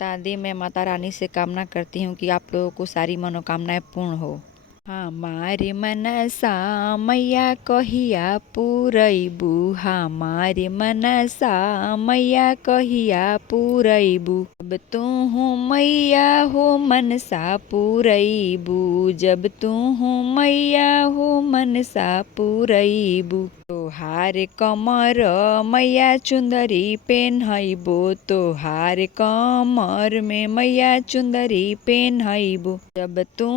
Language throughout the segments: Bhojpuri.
माता दी मैं माता रानी से कामना करती हूँ कि आप लोगों को सारी मनोकामनाएं पूर्ण हो। हमारे मनसा मैया कहिया पुरैबू, हमारे मनसा मैया कहिया पुरैबू। जब तू मैया हो मनसा पुरैबू, जब तू मैया हो मनसा पुरैबू। तोहार कमर मैया चुंदरी पेन्हैबो, तोहार कमर में मैया चुंदरी पेन्हैबो। जब तू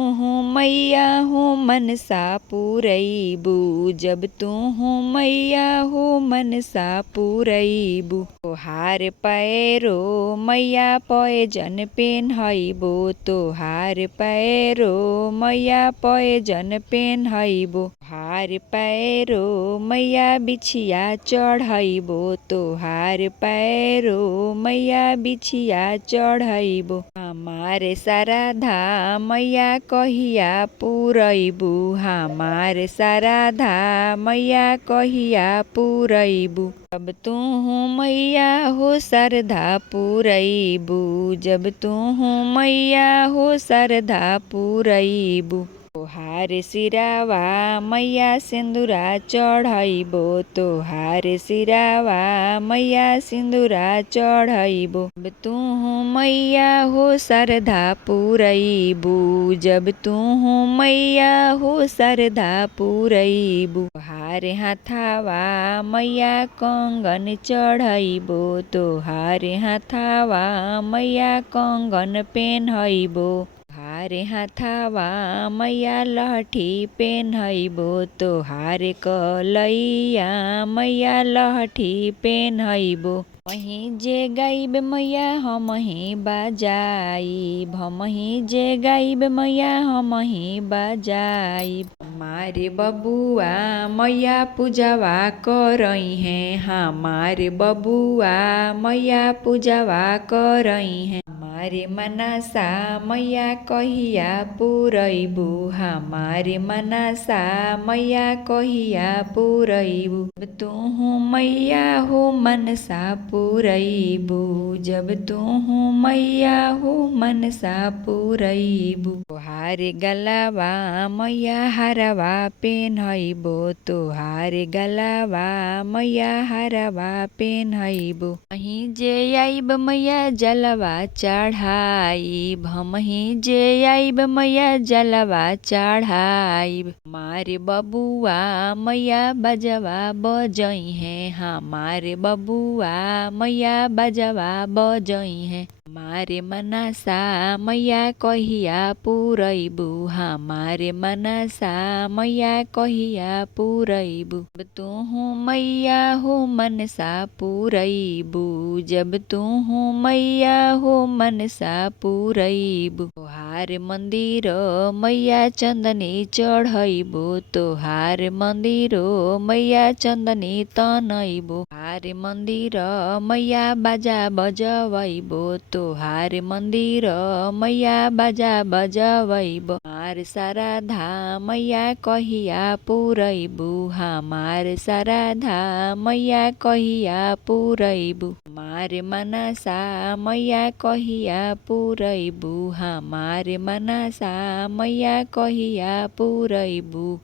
मैया हो मनसा पुरैबू, जब तू मैया हो मनसा पुरैबू। तोहार पैरो मैया पैजन पेन्हैबो, तोहार पैरो मैया पैजन पेन्हैबो। तोहार पैरो मैया बिछिया चढ़ैबो, तोहार पैरो मैया बिछिया चढ़ैबो। हमारे श्राद्धा मैया कहिया पुरैबू, हमारे श्राद्धा मैया कहिया पुरैबू। जब तू मैया हो श्रद्धा पुरैबू, जब तू मैया हो श्रद्धा पुरैबू। तोहार सिरावा मैया सिंदूरा चढ़ैबो, तोहार सिरावा मैया सिंदूरा चढ़ैबो। जब तू मैया हो श्रद्धा पुरैबू, जब तू मैया हो श्रद्धा पुरैबू। तोहार हाथावा मैया कंगन चढ़ैबो, तोहार हाथावा मैया कंगन पेन्हैबो। तोहार हाथावा मैया लहठी पेन्हैबो, तोहार कलैया मैया लहठी पेन्हैबो। हमही जे गाइब मैया हमही बजाइब, हमही जे गाइब मैया हमही बजाइब। हमारे बबुआ मैया पूजवा करई है, हमारे बबुआ मैया पूजवा करई है। हमारे मनसा मैया कहिया पुरैबू, हमारे मनसा मैया कहिया पुरैबू। जब तू मैया हो मनसा पुरैबू, जब तू मैया हो मनसा पुरैबू। तोहार गलवा मैया हरवा पेन्हैबो, तोहार गलवा मैया हरवा पेन्हैबो। हमही जे आइब मैया जलवा चढ़ाइब, हमही जे आइब मैया जलवा चढ़ाइब। हमारे बबुआ मैया बजवा बजई है, हमारे बबुआ मैया बजवा बजई है। हमारे मनसा मैया कहिया पुरैबू, हमारे मनसा मैया कहिया पुरैबू। जब तू मैया हो मनसा पुरैबू, जब तू मैया हो मनसा पुरैबू। तोहार मंदिर मैया चंदनी चढ़ैबो, तोहार मंदिर मैया चंदनी तनैबो। तोहार मंदिर मैया बाजा बजवैबो, तोहार मंदिर मैया बाजा बजवैबो। हमार श्राद्धा मैया कहिया पुरैबू, हमार श्राद्धा मैया कहिया पुरैबू। हमारे मनसा मैया कहिया पुरैबू, हमारे मनसा मैया कहिया पुरैबू।